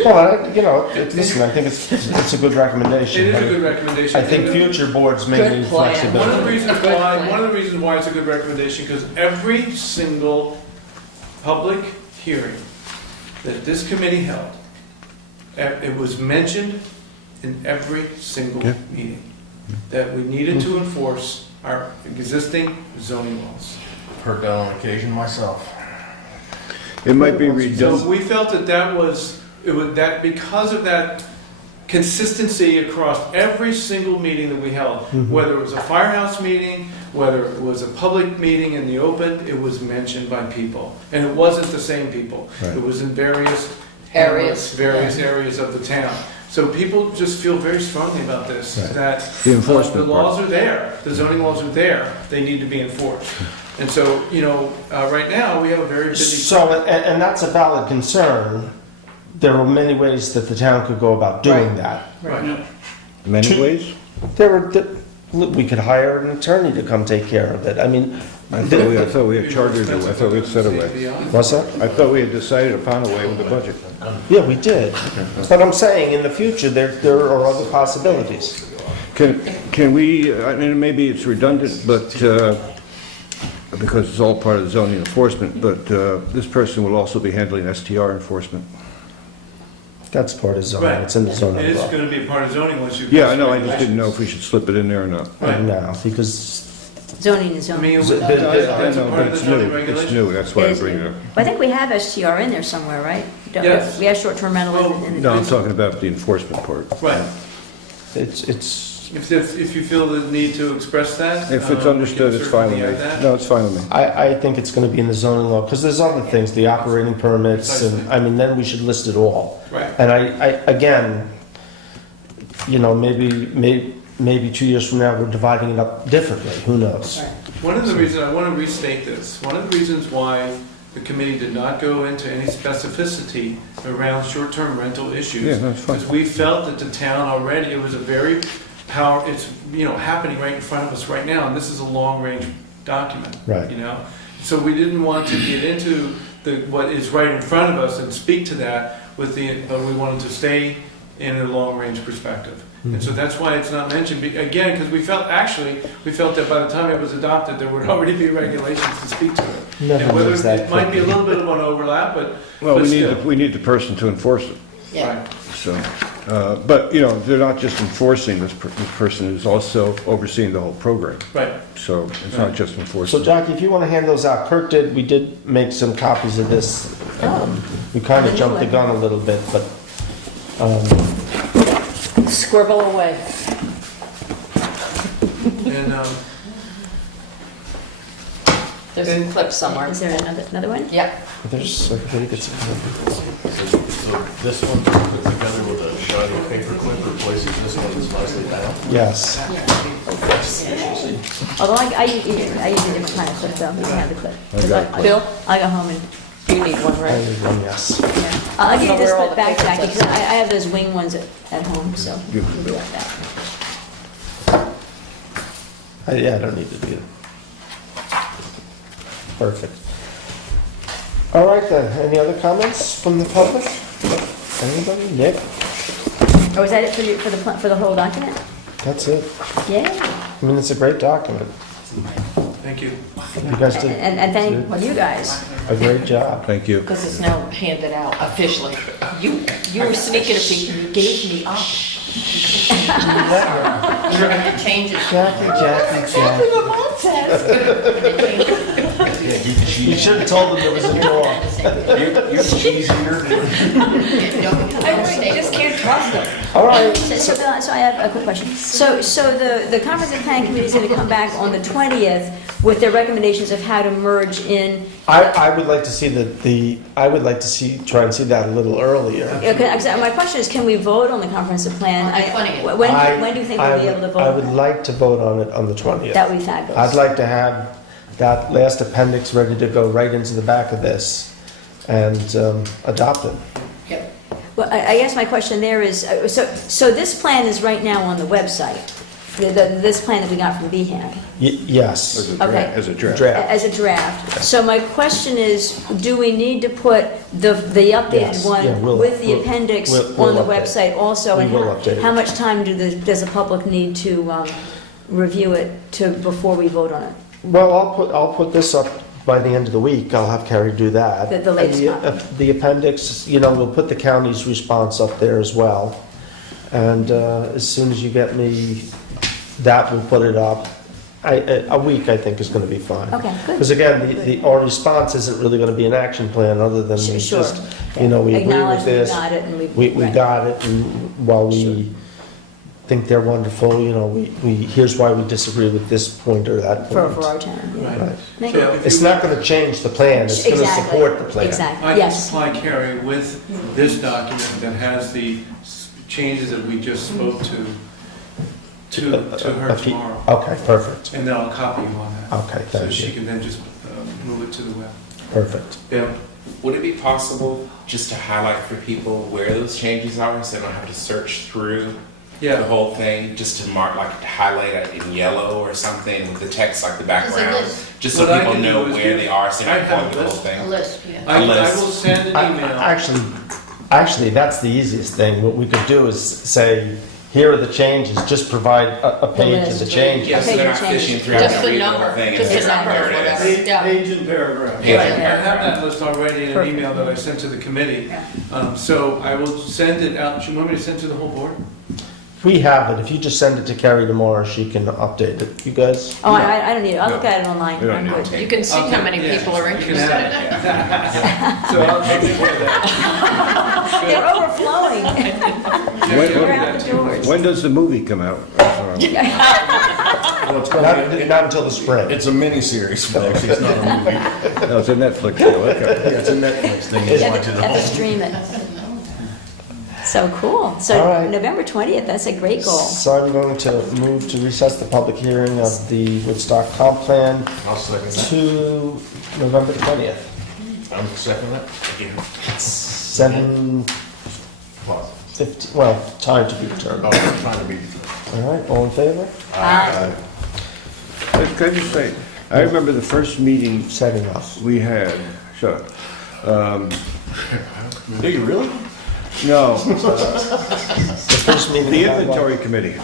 Well, listen, I think it's a good recommendation. It is but a good recommendation. I think And future boards may Good need plan. flexibility. One of the reasons Good why, plan. one of the reasons why it's a good recommendation, because every single public hearing that this committee held, it was mentioned in every single Yeah. meeting, that we needed to enforce our existing zoning laws. Heard that on occasion myself. It might be So redundant. we felt that because of that consistency across every single meeting that we held, whether it was a firehouse meeting, whether it was a public meeting in the open, it was mentioned by people. And it wasn't the same people. Right. It was in various Areas. various areas of the town. So people just feel very strongly about this, Right. that The enforcement the laws part. are there, the zoning laws are there, they need to be enforced. And so, right now, we have a very busy. So, and that's a valid concern. There are many ways that the town could go about doing Right. that. Right. Many ways? We could hire an attorney to come take care of it. I mean, I thought we had chartered, I thought we had set a way. what's that? I thought we had decided upon a way with the budget. Yeah, we did. But I'm saying, in the future, there are other possibilities. Can we, I mean, maybe it's redundant, but, because it's all part of zoning enforcement, but this person will also be handling STR enforcement. That's part of zoning, Right. it's in the It zoning is law. going to be a part of zoning once you. Yeah, I know, I just didn't know if we should slip it in there or not. Right. No, because Zoning is I zoning. mean, The- that's a know, part but of the it's zoning new, it's regulation. new, that's why I bring it up. I think we have STR in there somewhere, right? Yes. We have short-term rental in No, the... I'm talking about the enforcement part. Right. it's, If you feel the need to express that. If it's we understood, can it's fine with certainly add me. that. No, it's fine with me. I think it's gonna be in the zoning law, because there's other things, the operating permits, and, I mean, then we should list it all. Right. And again, maybe 2 years from now, we're dividing it up differently, who knows? One of the reasons, I want to restate this, one of the reasons why the committee did not go into any specificity around short-term rental issues. Yeah, that's fine. Because we felt that the town already, it was a very it's, happening right in front of us right now, and this is a long-range document. Right. So we didn't want to get into what is right in front of us and speak to that but we wanted to stay in a long-range perspective. And so that's why it's not mentioned, again, because we felt that by the time it was adopted, there would already be regulations to speak to it. Never And whether moves that it might be a quickly. little bit of an overlap, but Well, but still. we need the person to enforce it, Yeah. Right. so. But, they're not just enforcing, this person is also overseeing the whole program. Right. So it's not just So enforcing. Jackie, if you want to hand those out, we did make some copies of this. We kind of jumped the gun a little bit, but, Scribble away. And There's a clip somewhere. Is there another one? Yeah. there's, everybody gets a So this one's put together with a shiny paper clip replaces this one that's nicely bound. Yes. Although I use a different kind of clip though, you can have the clip. I got Bill, I go home and, you need one, I right? need one, yes. yeah. I'll give you I don't know this where all clip the back, paper Jackie, clips because are. I have those wing ones at home, so Give we'll them do Bill. like that. I don't need to do that. Perfect. All right then, any other comments from the public? Anybody? Nick? Oh, is that it for the whole document? That's it. Yeah. I mean, it's a great document. thank you. You guys did And thank you guys. a great job. Thank you. Because it's now handed out officially. You were sneaking a peek, you gave me up. It changes. Jackie. The mom says. It changes. You should have told them there was a door. You cheese eater. I just can't trust them. All right. So Bill, so I have a quick question. So the Comprehensive Plan Committee is going to come back on the 20th with their recommendations of how to merge in. I would like to see I would like to try and see that a little earlier. Okay, my question is, can we vote on the comprehensive plan? On the 20th. When do you think we'll be able to vote? I would like to vote on it on the 20th. That would be fabulous. I'd like to have that last appendix ready to go right into the back of this and adopt it. Yep. Well, I guess my question there is, so this plan is right now on the website, this plan that we got from BHAM, Yes. Okay. As a draft. Draft. as a draft. So my question is, do we need to put the updated Yes. one Yeah, with the appendix we'll on the update. website also? We And will update it. how much time does the public need to review it before we vote on it? Well, I'll put this up by the end of the week. I'll have Carrie do that. The latest And copy. the appendix, we'll put the county's response up there as well. And as soon as you get me that, we'll put it up. A week, I think, is going to be fine. Okay, good. Because again, our response isn't really going to be an action plan other than we Sure. just, we agree Acknowledge with we this. got it and We right. got it, and while we think they're wonderful, here's why we disagree with this point or that For point. our town, yeah. Right. Right. Thank So you. if It's you- not going to change the plan, it's going to Exactly. support the plan. Exactly, I can yes. supply Carrie with this document that has the changes that we just spoke to her A few- tomorrow. Okay, perfect. And then I'll copy you on that. Okay, So thank she you. can then just move it to the web. Perfect. Yeah. Would it be possible just to highlight for people where those changes are, so they don't have to search through the Yeah. whole thing, just to mark, like to highlight it in yellow or something with the text like the background, list. just so What I people can know do is where give- they are, so I they're not have going a the whole list. A thing. list, yeah. I Unless- will send an email. Actually, that's the easiest thing. What we could do is say, here are the changes, just provide a page of the changes. Yeah, so Okay, they're not change. fishing through Just and the reading the number, whole thing. and just the figuring out number where or it is. whatever. Yeah. Page and paragraph. Page I and have paragraph. that list already in an Perfect. email that I sent to the committee. So I will send it out. Do you want me to send it to the whole board? We have it. If you just send it to Carrie tomorrow, she can update it. You guys? Oh, I don't need it, I'll look at it online, We don't I'm need good. it. You can see how many Okay, yeah, people are you can interested in have it. So I'll take care of that. They're overflowing. Yeah, When- you'll We're do out that the too. doors. When does the movie come out? Well, it's gonna be, Not until the spring. it's a mini-series, but actually it's not a movie. No, it's a Netflix show, okay. Yeah, it's a Netflix thing. You You have watch to it at have to home. stream it. So cool, so All right. November 20th, that's a great goal. So I'm going to move to recess the public hearing of the Woodstock comp plan I'll second that. to November 20th, I'm second that. 7:50, well, time to be determined. Oh, I'm trying to be. All right, all in favor? Can I just say, I remember the first meeting Setting up. we had, shut up. Do you really? No, The first meeting. the we had, inventory committee,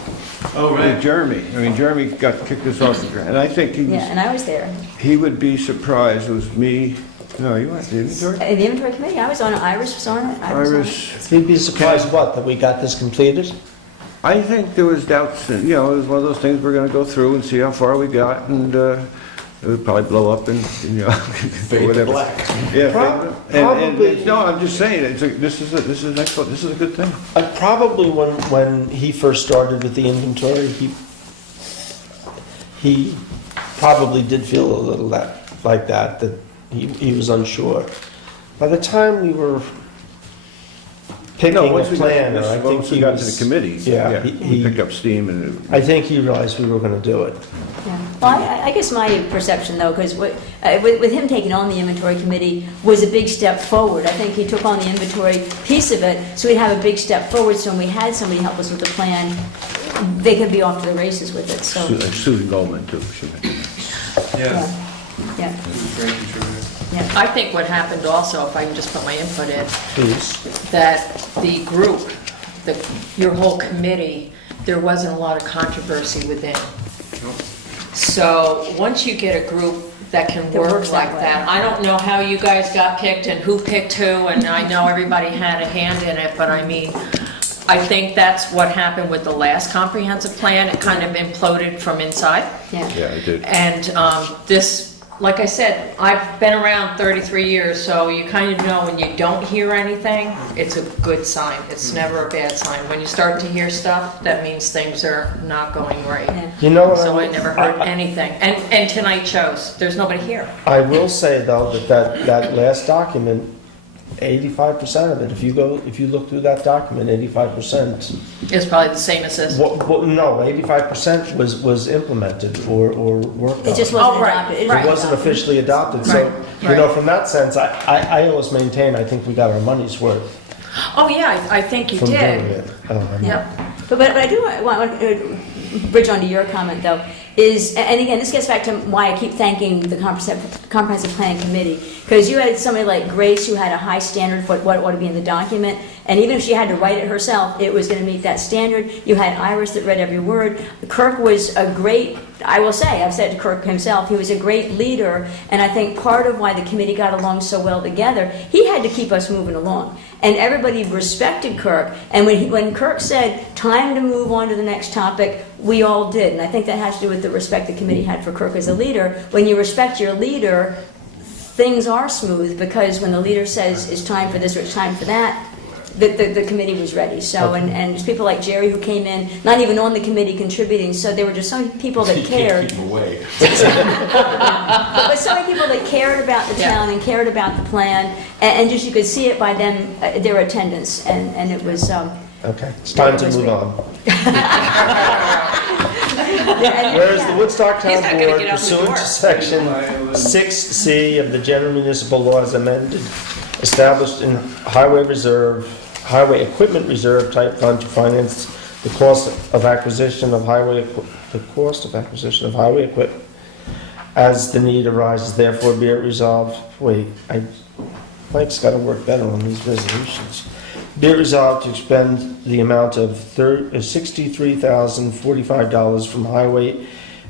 Oh, with right. Jeremy. I mean, Jeremy got kicked us off the ground, and I think Yeah, and I was there. he would be surprised, it was me, no, you weren't, the inventory? The inventory committee, I was on it, Iris was on it. I was on it. Iris, He'd be surprised what, that we got this completed? I think there was doubts, and, it was one of those things we're gonna go through and see how far we got, and, it would probably blow up and, Fade to whatever. black. Yeah, Probably. no, I'm just saying, this is an excellent, this is a good thing. Probably when he first started with the inventory, he probably did feel a little like that he was unsure. By the time we were picking No, a once we got, plan, I think once we he got to the was, committee, yeah, we he- picked up steam and. I think he realized we were gonna do it. Yeah. Well, I guess my perception though, because with him taking on the inventory committee was a big step forward. I think he took on the inventory piece of it, so we'd have a big step forward, so when we had somebody help us with the plan, they could be off to the races with it, so, Susan Goldman too, she mentioned. Yeah. yeah, Great contributor. yeah. I think what happened also, if I can just put my input in, Please. that the group, your whole committee, there wasn't a lot of controversy within. So, once you get a group that can That work works that like way. that, I don't know how you guys got picked and who picked who, and I know everybody had a hand in it, but I mean, I think that's what happened with the last comprehensive plan, it kind of imploded from inside. Yeah. Yeah, I did. And this like I said, I've been around 33 years, so you kind of know when you don't hear anything, it's a good sign. It's never a bad sign. When you start to hear stuff, that means things are not going right. Yeah. You know what? So I never heard anything. And tonight shows, there's nobody here. I will say though that last document, 85% of it, if you look through that document, 85%. It's probably the same as this. No, 85% was implemented or worked on. It just wasn't Oh, right, adopted. It right. wasn't officially adopted, so, Right, you know, right. from that sense, I always maintain, I think we got our money's worth Oh, yeah, I think you from doing did. it. Yep. But I do want to bridge onto your comment, though, and again, this gets back to why I keep thanking the Comprehensive Planning Committee, because you had somebody like Grace who had a high standard for what ought to be in the document, and even if she had to write it herself, it was going to meet that standard. You had Iris that read every word. Kirk was a great, I will say, I've said to Kirk himself, he was a great leader, and I think part of why the committee got along so well together, he had to keep us moving along. And everybody respected Kirk, and when Kirk said, time to move on to the next topic, we all did. And I think that has to do with the respect the committee had for Kirk as a leader. When you respect your leader, things are smooth, because when the leader says, it's time for this or it's time for that, the committee was ready. So, and there's people like Jerry who came in, not even on the committee contributing, so there were just so many people that You can't cared. keep 'em away. But so many people that cared about the town and cared about the plan, and just you could see it by them, their attendance, and it was, Okay, it's time to That was move great. on. Whereas the Woodstock He's Town not gonna Board, get out the pursuant door. to section 6C of the General Municipal Law as amended, established in Highway Equipment Reserve type fund to finance the cost of acquisition of highway equipment as the need arises. Therefore, be it resolved. Wait, Mike's got to work better on these resolutions. Be it resolved to expend the amount of $63,045 from Highway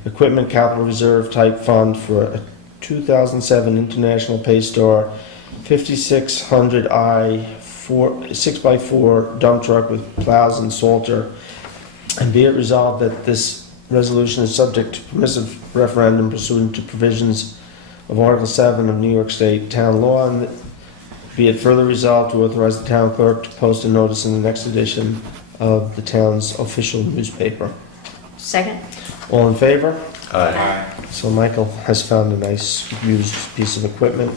Equipment Capital Reserve Type Fund for a 2007 International Paystar 5600i 6x4 dump truck with plows and salter. And be it resolved that this resolution is subject to permissive referendum pursuant to provisions of Article 7 of New York State Town Law, and be it further resolved to authorize the town clerk to post a notice in the next edition of the town's official newspaper. second. All in favor? Aye. So Michael has found a nice used piece of equipment.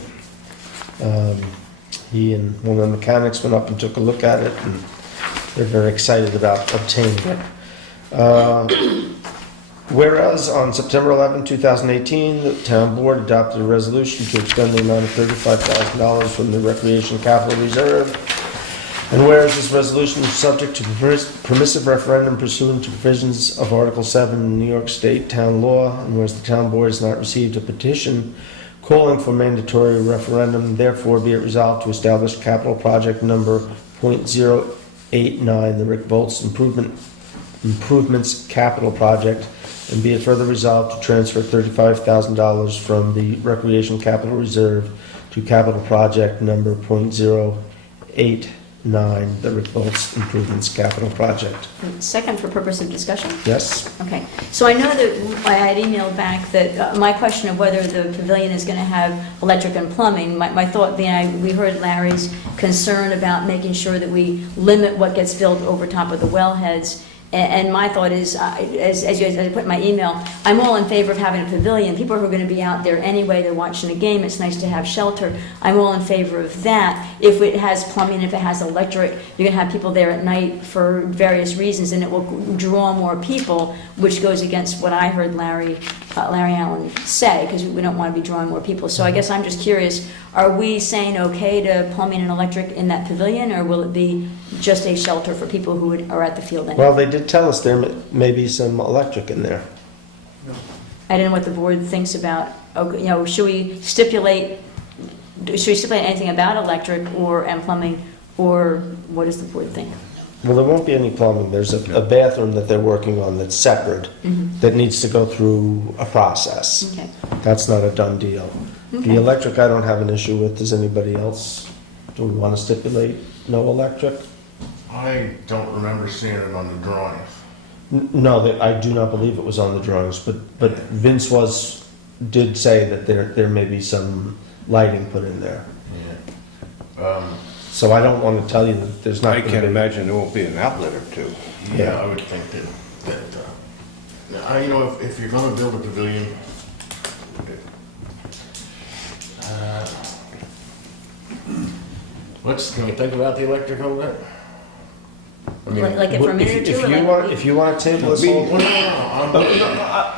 He and one of the mechanics went up and took a look at it, and they're very excited about obtaining it. Whereas on September 11, 2018, the town board adopted a resolution to expend the amount of $35,000 from the Recreation Capital Reserve. And whereas this resolution is subject to permissive referendum pursuant to provisions of Article 7 in New York State Town Law, and whereas the town board has not received a petition calling for mandatory referendum, therefore be it resolved to establish capital project number .089, the Rick Volz Improvements Capital Project, and be it further resolved to transfer $35,000 from the Recreation Capital Reserve to capital project number .089, the Rick Volz Improvements Capital Project. Second for purpose of discussion? Yes? Okay, so I know that I had emailed back that my question of whether the pavilion is going to have electric and plumbing, my thought being, we heard Larry's concern about making sure that we limit what gets built over top of the wellheads. And my thought is, as I put in my email, I'm all in favor of having a pavilion. People who are going to be out there anyway, they're watching the game, it's nice to have shelter. I'm all in favor of that. If it has plumbing, if it has electric, you're going to have people there at night for various reasons, and it will draw more people, which goes against what I heard Larry Allen say, because we don't want to be drawing more people. So I guess I'm just curious, are we saying okay to plumbing and electric in that pavilion, or will it be just a shelter for people who are at the field anyway? Well, they did tell us there may be some electric in there. I don't know what the board thinks about, should we stipulate anything about electric and plumbing, or what does the board think? Well, there won't be any plumbing. There's a bathroom that they're working on that's separate, that needs to go through a process. Okay. That's not a done deal. The Okay. electric I don't have an issue with. Does anybody else? Do we want to stipulate no electric? I don't remember seeing it on the drawings. No, I do not believe it was on the drawings, but Vince was did say that there may be some lighting put in there. So I don't want to tell you that there's not I going can't to be. imagine there won't be an outlet or two. Yeah, I would think you know, if you're gonna build a pavilion, can we think about the electric on that? I mean, Like it for a minute or two? or like- If you want to table this well, whole,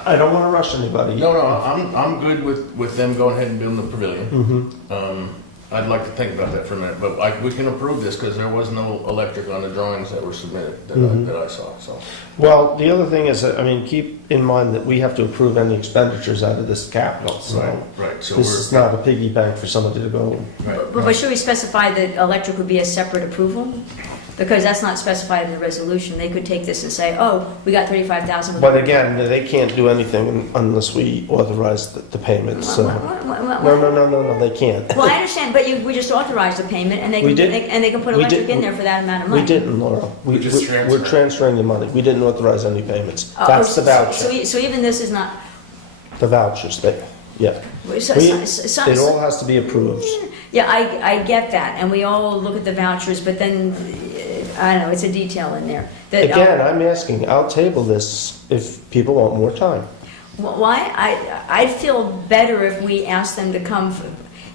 I don't want to rush anybody. no, I'm good with them going ahead and building the pavilion. Mhm. I'd like to think about that for a minute, but we can approve this because there was no electric on the drawings that were submitted that I saw, so. Well, the other thing is, that, I mean, keep in mind that we have to approve any expenditures out of this capital, so Right, so this is not a piggy bank for somebody to go. Right. But should we specify that electric would be a separate approval? Because that's not specified in the resolution. They could take this and say, oh, we got 35,000. But again, they can't do anything unless we authorize the payment, so. No, they can't. Well, I understand, but we just authorized the payment, and they We can, did. and they can put We electric did. in there for that amount of money. We didn't, Laura. We just We're transferred. transferring the money. We didn't authorize any payments. Oh, That's the so- voucher, So even this is not, the vouchers, yeah. so- We- so- It all has to be approved. yeah, I get that, and we all look at the vouchers, but then, I don't know, it's a detail in there. that, Again, I'm asking, I'll table this if people want more time. Why? I'd feel better if we asked them to come,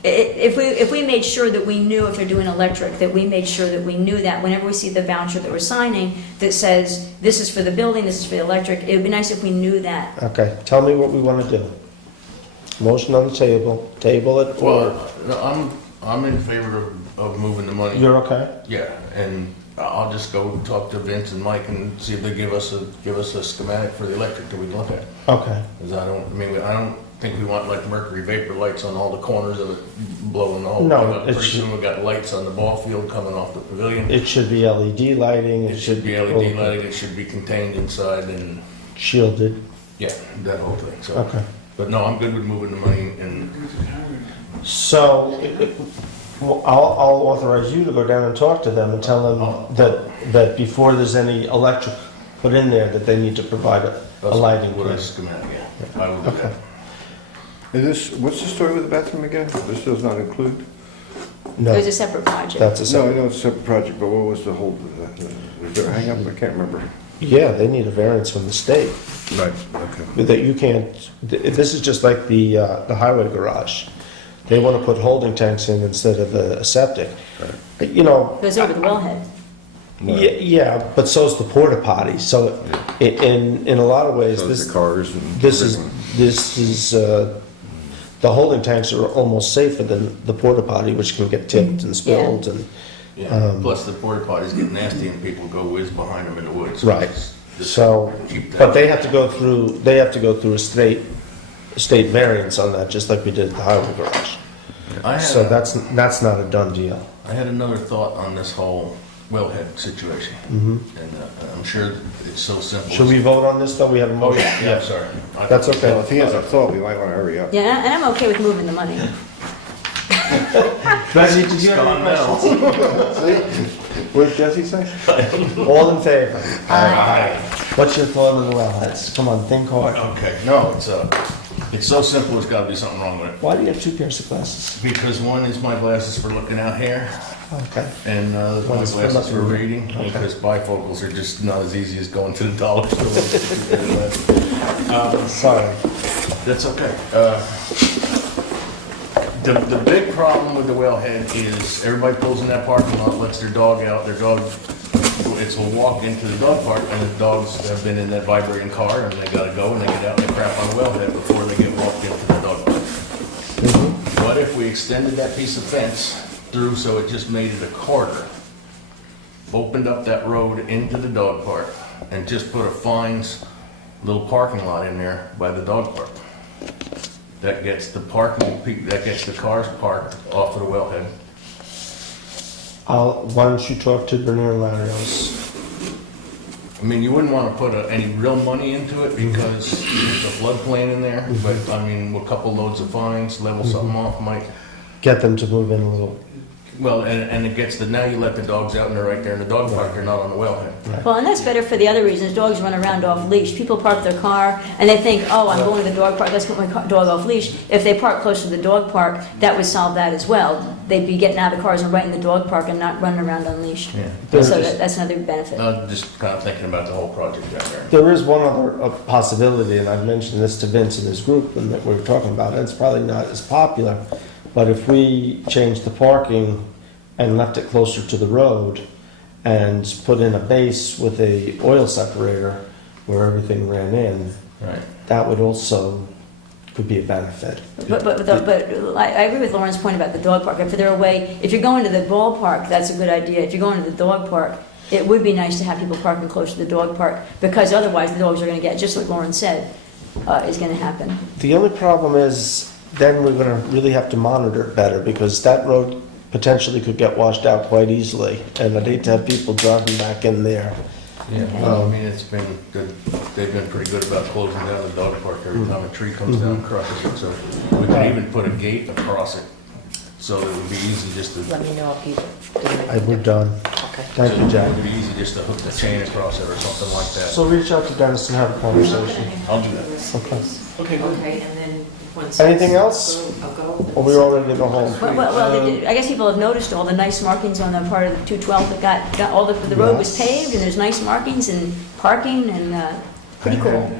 if we made sure that we knew if they're doing electric, that we made sure that we knew that whenever we see the voucher that we're signing that says, this is for the building, this is for the electric, it would be nice if we knew that. Okay, tell me what we want to do. Motion on the table it, or Well, no, I'm in favor of moving the money. you're okay? Yeah, and I'll just go talk to Vince and Mike and see if they give us a schematic for the electric that we can look at. Okay. Because I don't think we want like mercury vapor lights on all the corners of it blowing the whole No, thing up. it Pretty should- soon we got lights on the ball field coming off the pavilion. It should be LED lighting. It should be LED lighting, it should be contained inside and, Shielded. yeah, that whole thing, so. Okay. But no, I'm good with moving the money and, So, well, I'll authorize you to go down and talk to them and tell them that before there's any electric put in there, that they need to provide a lighting what plan. a schematic, yeah. I will do Okay. that. What's the story with the bathroom again? This does not include? It No, was a separate project. that's a No, I separate. know it's a separate project, but what was the whole, was there a hang up? I can't remember. Yeah, they need a variance from the state. Right, okay. That you can't, this is just like the highway garage. They want to put holding tanks in instead of a septic. You know, It was over the wellhead. yeah, but so's the porta potty. So in a lot of ways, So this the cars and. this is the holding tanks are almost safer than the porta potty, which can get tipped and spilled and. Yeah, plus the porta potties get nasty and people go whiz behind them in the woods. Right. Just So, keep that- but they have to go through a state variance on that, just like we did at the highway garage. I So had, that's not a done deal. I had another thought on this whole wellhead situation, Mhm. and I'm sure it's so simple. Should we vote on this, though? We have a Oh, motion? yeah, sorry. I That's thought- okay. Well, if he has a thought, we might want to hurry up. Yeah, and I'm okay with moving the money. Betsy, did you have any Gone questions? What did Jesse say? All in favor? Aye. What's your thought on the wellheads? Come on, think hard. Okay, no, it's so simple, it's gotta be something wrong with it. Why do you have two pairs of glasses? Because one is my glasses for looking out here, Okay. and my One's for glasses for looking. reading, Okay. because bifocals are just not as easy as going to the dollar store. Sorry. That's okay. The big problem with the wellhead is everybody pulls in that parking lot, lets their dog out, their dog, will walk into the dog park, and the dogs have been in that vibrating car, and they gotta go, and they get out and they crap on the wellhead before they get walked into the dog park. What if we extended that piece of fence through so it just made it a corridor? Opened up that road into the dog park, and just put a Fines little parking lot in there by the dog park? That gets the cars parked off of the wellhead. Why don't you talk to Bernier and Larios? I mean, you wouldn't want to put any real money into it because there's a floodplain in there, but I mean, a couple loads of fines, level something off might, Get them to move in a little. Well, and it gets now you let the dogs out and they're right there in the dog park, they're not on the wellhead. Well, and that's better for the other reasons. Dogs run around off leash. People park their car and they think, oh, I'm going to the dog park, let's put my dog off leash. If they park close to the dog park, that would solve that as well. They'd be getting out of the cars and right in the dog park and not running around unleashed. Yeah. So that's another benefit. I'm just kind of thinking about the whole project down there. There is one other possibility, and I've mentioned this to Vince and his group, and that we were talking about, and it's probably not as popular, but if we changed the parking and left it closer to the road and put in a base with a oil separator where everything ran in, Right. that would also could be a benefit. But I agree with Lauren's point about the dog park. If they're away, if you're going to the ballpark, that's a good idea. If you're going to the dog park, it would be nice to have people parking close to the dog park, because otherwise the dogs are going to get, just like Lauren said, is going to happen. The only problem is then we're going to really have to monitor it better, because that road potentially could get washed out quite easily, and I'd hate to have people driving back in there. Yeah, well, I mean, it's been good, they've been pretty good about closing down the dog park every time a tree comes down and crushes it, so we could even put a gate across it, so it would be easy just to, Let me know if you We're done. Okay. Thank you, Jack. it would be easy just to hook the chain across it or something like that. So reach out to Dennis and have a conversation. I'll do that. Okay. Okay, and then once. Anything else? I'll go. Or we all ready to go home? I guess people have noticed all the nice markings on the part of the 212 that got all the road was Yes. paved, and there's nice markings and parking and pretty cool.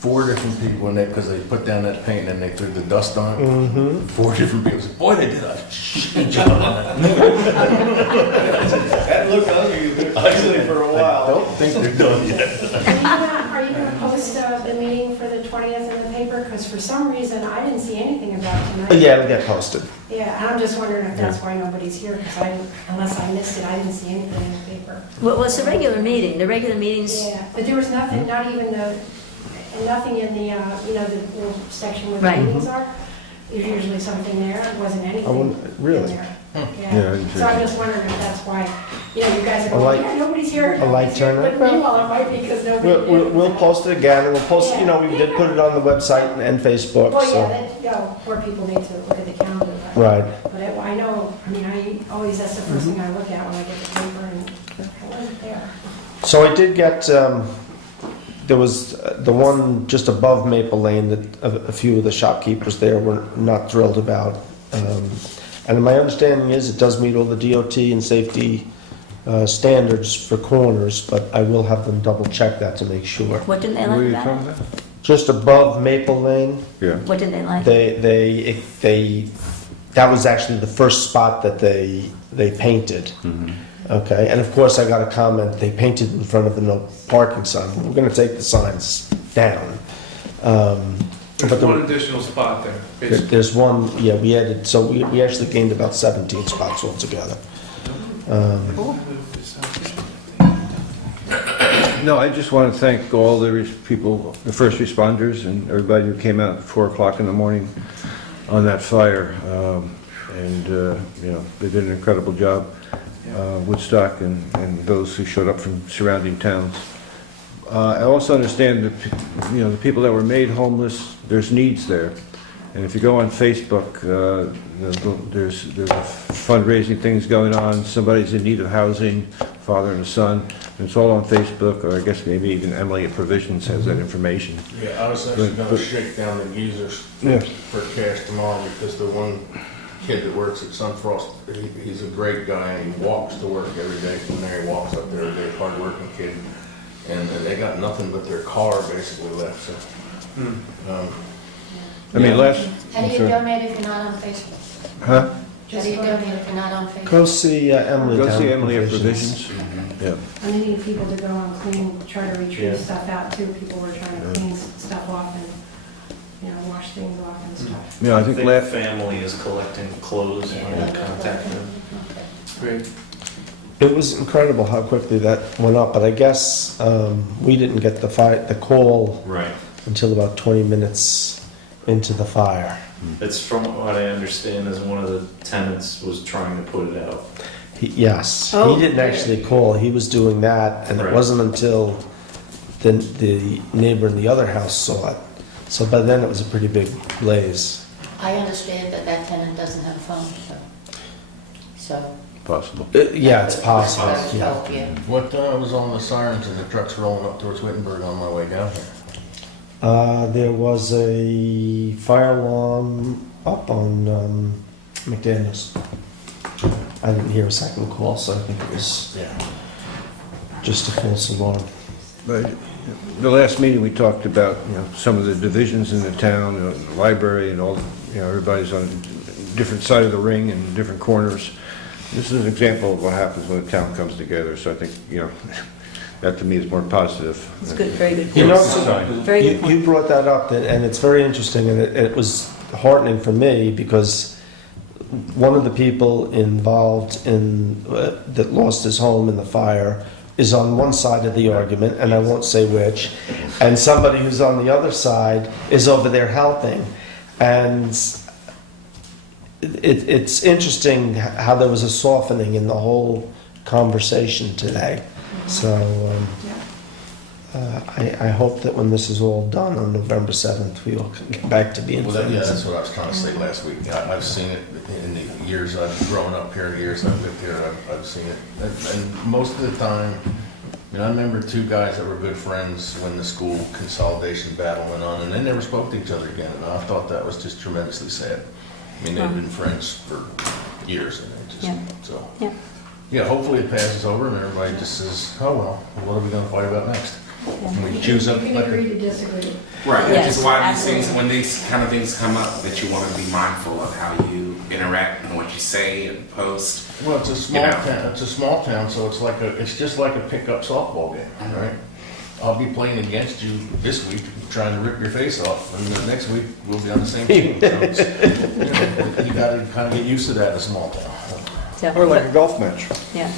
4 different people, because they put down that paint and they threw the dust on it. Mm-hmm. 4 different people said, boy, they did a shit job on that. That looked ugly actually for a I while. don't think they're done yet. Are you going to post the meeting for the 20th in the paper? Because for some reason, I didn't see anything about it tonight. Yeah, it'll get posted. Yeah, and I'm just wondering if that's why nobody's here, because unless I missed it, I didn't see anything in the paper. Well, it's a regular meeting. The regular meetings, Yeah, but there was nothing, not even nothing in the, the little section where the Right. meetings are. There's usually something there, it wasn't anything wouldn't- in really? there. Yeah, I Yeah, didn't see so I'm it. just wondering if that's why, you guys are A going, light- yeah, nobody's here. a light nobody's here." turner? But meanwhile, it might be because nobody. We'll post it again, and we'll post, we did put it on the website and Facebook, Well, yeah, so. more people need to look at the calendar. but- Right. But I know, I always, that's the first thing I look at when I get the paper, and I wasn't there. So I did get, there was the one just above Maple Lane that a few of the shopkeepers there were not thrilled about. And my understanding is it does meet all the DOT and safety standards for corners, but I will have them double check that to make sure. what didn't they What are like you about talking it? about? Just above Maple Lane, Yeah. What didn't they like? they that was actually the first spot that they painted. Okay, and of course I got a comment, they painted in front of the no parking sign. We're gonna take the signs down. There's But one additional spot there, basically. there's one, yeah, we added, so we actually gained about 17 spots altogether. No, I just want to thank all the people, the first responders and everybody who came out at 4 o'clock in the morning on that fire. They did an incredible job. Woodstock and those who showed up from surrounding towns. I also understand that, the people that were made homeless, there's needs there. And if you go on Facebook, there's fundraising things going on, somebody's in need of housing, father and a son, and it's all on Facebook, or I guess maybe even Emily at Provisions has that information. Yeah, I was actually gonna shake down the geezers Yeah. for cash tomorrow, because the one kid that works at Sunfrost, he's a great guy, and he walks to work every day from there, he walks up there every day, hard-working kid, and they got nothing but their car basically left, so. I mean, How do you donate if you're not on Facebook? Huh? How do you donate if you're not on Facebook? Go see Emily Go down see at Emily at Provisions. Provisions. Yeah. And they need people to go and clean, try to retrieve Yeah. stuff out too. People were trying to clean stuff off and, wash things off and stuff. Yeah, I think last, family is collecting clothes when I contact them. Great. It was incredible how quickly that went up, but I guess we didn't get the call Right. until about 20 minutes into the fire. It's from what I understand is one of the tenants was trying to put it out. Yes, Oh. he didn't actually call, he was doing that, and it Right. wasn't until the neighbor in the other house saw it. So by then it was a pretty big blaze. I understand that tenant doesn't have a phone, so. so. Possible. Yeah, it's possible, That would yeah. help, yeah. What was on the sirens and the trucks rolling up towards Wittenberg on my way down here? There was a fire alarm up on McDaniels. I didn't hear a second call, so I think it was Yeah. just a false alarm. But the last meeting, we talked about, some of the divisions in the town, the library and all, everybody's on a different side of the ring and different corners. This is an example of what happens when a town comes together, so I think, that to me is more positive. It's good, very good. You know, Very good you point. brought that up, and it's very interesting, and it was heartening for me because one of the people involved in that lost his home in the fire is on one side of the argument, and I won't say which, and somebody who's on the other side is over there helping, and it's interesting how there was a softening in the whole conversation today. So I hope that when this is all done on November 7th, we all can get back to being Well, yeah, friends. that's what I was trying to say last week. I've seen it in the years I've grown up here, the years I've lived here, I've seen it. And most of the time, I remember two guys that were good friends when the school consolidation battle went on, and they never spoke to each other again. And I thought that was just tremendously sad. They've been friends for years, and it just, Yeah. so. Yeah. Yeah, hopefully it passes over and everybody just says, oh, well, what are we gonna fight about next? And we choose up. You can agree to disagree. Right, Yes, which is why these things, absolutely. when these kind of things come up, that you want to be mindful of how you interact and what you say and post. Well, it's a small You know. town. It's a small town, so it's just like a pickup softball game, right? I'll be playing against you this week, trying to rip your face off, and the next week we'll be on the same team. So you got to kind of get used to that in a small town. So, Or like a golf match. yeah.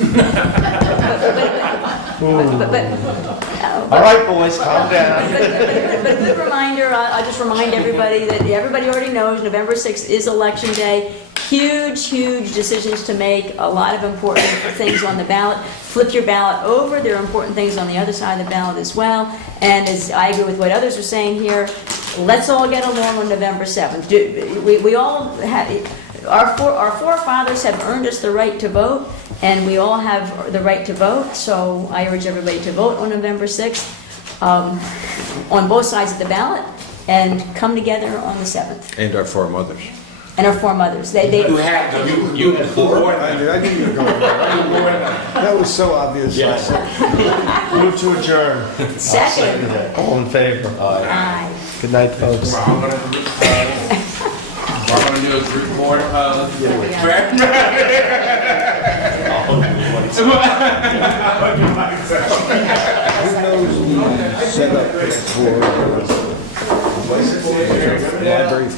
All right, boys, calm down. But a good reminder, I'll just remind everybody that everybody already knows, November 6th is Election Day. Huge decisions to make, a lot of important things on the ballot. Flip your ballot over, there are important things on the other side of the ballot as well. And as I agree with what others are saying here, let's all get along on November 7th. We all have, our forefathers have earned us the right to vote, and we all have the right to vote, so I urge everybody to vote on November 6th, on both sides of the ballot, and come together on the 7th. And our four mothers. And our four mothers, they Who had, you wore I them. knew you were going there. That was so obvious. Yes. Move to adjourn. second. All in favor? Aye. Good night, folks. We're gonna do a group board of. Who knows the setup for library?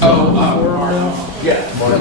Oh, Yeah. Martin.